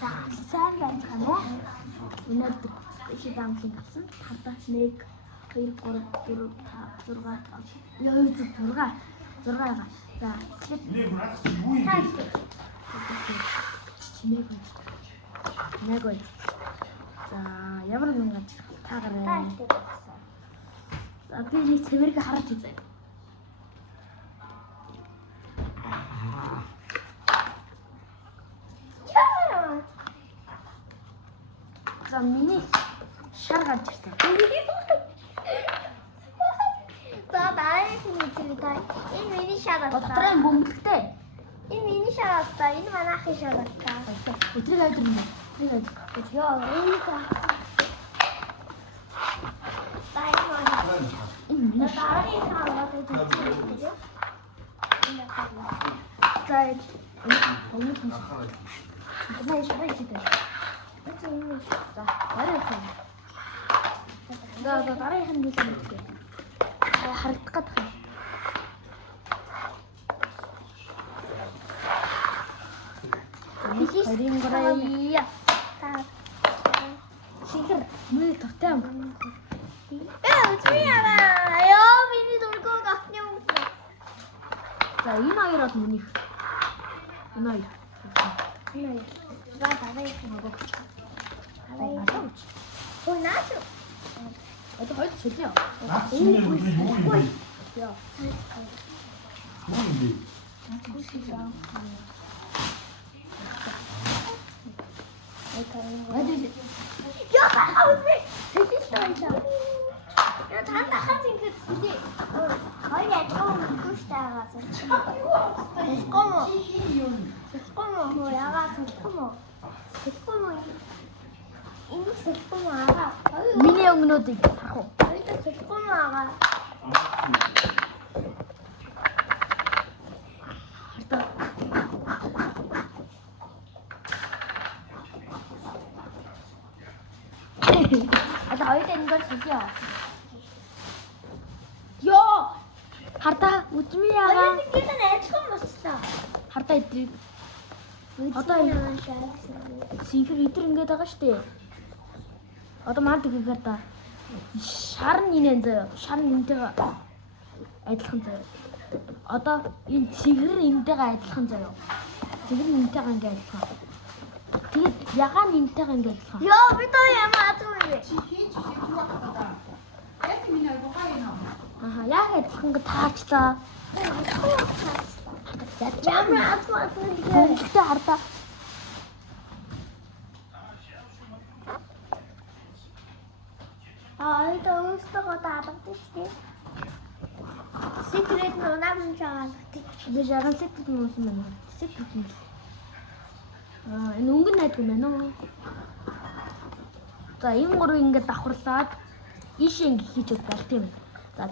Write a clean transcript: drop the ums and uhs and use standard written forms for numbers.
За сайн байцгаана уу? Өнөөдөр спешиал амлын авсан. 5-1 2 3 4 5 6 6 6. За чимээгүй. За ямар нэгэн гаж таагараа. За би нэг цэвэрэг харж үзье. За миний шар гарч ирсэн. За дараагийн үетэй энэ миний шар аа. Дотрын бөмбөлтэй. Энэ миний шар аа. Энэ манайхын шар аа. Өдрийг өдрөмнө. Яа, энэ та. Энэ миний дараагийн шар аа гэдэг. за энэ шар хийдэг. За дараагийн. За дараагийн нь хэлээ. Харагдах гэдэг юм. Харин гэрээ. Сигэр мэй тавтай юм. Үгүй яа, миний дургуй авч юм. За энэ хоёр бол минийх. Энэ хоёр. За дараагийн нөгөө. Дараагийн. Ой наач. Одоо хоёр чөлөө. Яа. Яа, үгүй. Я танда хаз ингэж үгүй. Ой яа, гүйтэй Скомо яагаад скомо? Скомо. Энэ скомо аа. Миний өнгнүүдийг харах уу? Это скомо аа. Одоо хоёул энэгээр солио. Йоо! Хардаа үдмий яага. Ингээд найзхан болчихлоо. Хардаа идрийг. Одоо синхэр идэр ингээд байгаа штэ. Одоо маад гэхээр та шар нь инэн заяа. Шар нь энтэйгээ адилхан заяа. Одоо энэ синхэр энтэйгээ адилхан заяа. Синхэр энтэйгээ ингээд адилхан. Тэгээд ягаан энтэйгээ ингээд адилхан. Йоо, би тоо ямаа атгүй. Аха, яг адилхан гэ таачлаа. Ямар атгүй тэгээ. Бөмбөлтэй хардаа. Это устого таадагдаг шүү дээ. Секрет нуунам жаадаг. Би жаргал секрет нуусан байна. Секрет нь. Энэ өнгөн найдгүй байна уу? За энэ гурав ингээд давхарлаад ийшээ ингээд хийж өгөх байх тийм. За.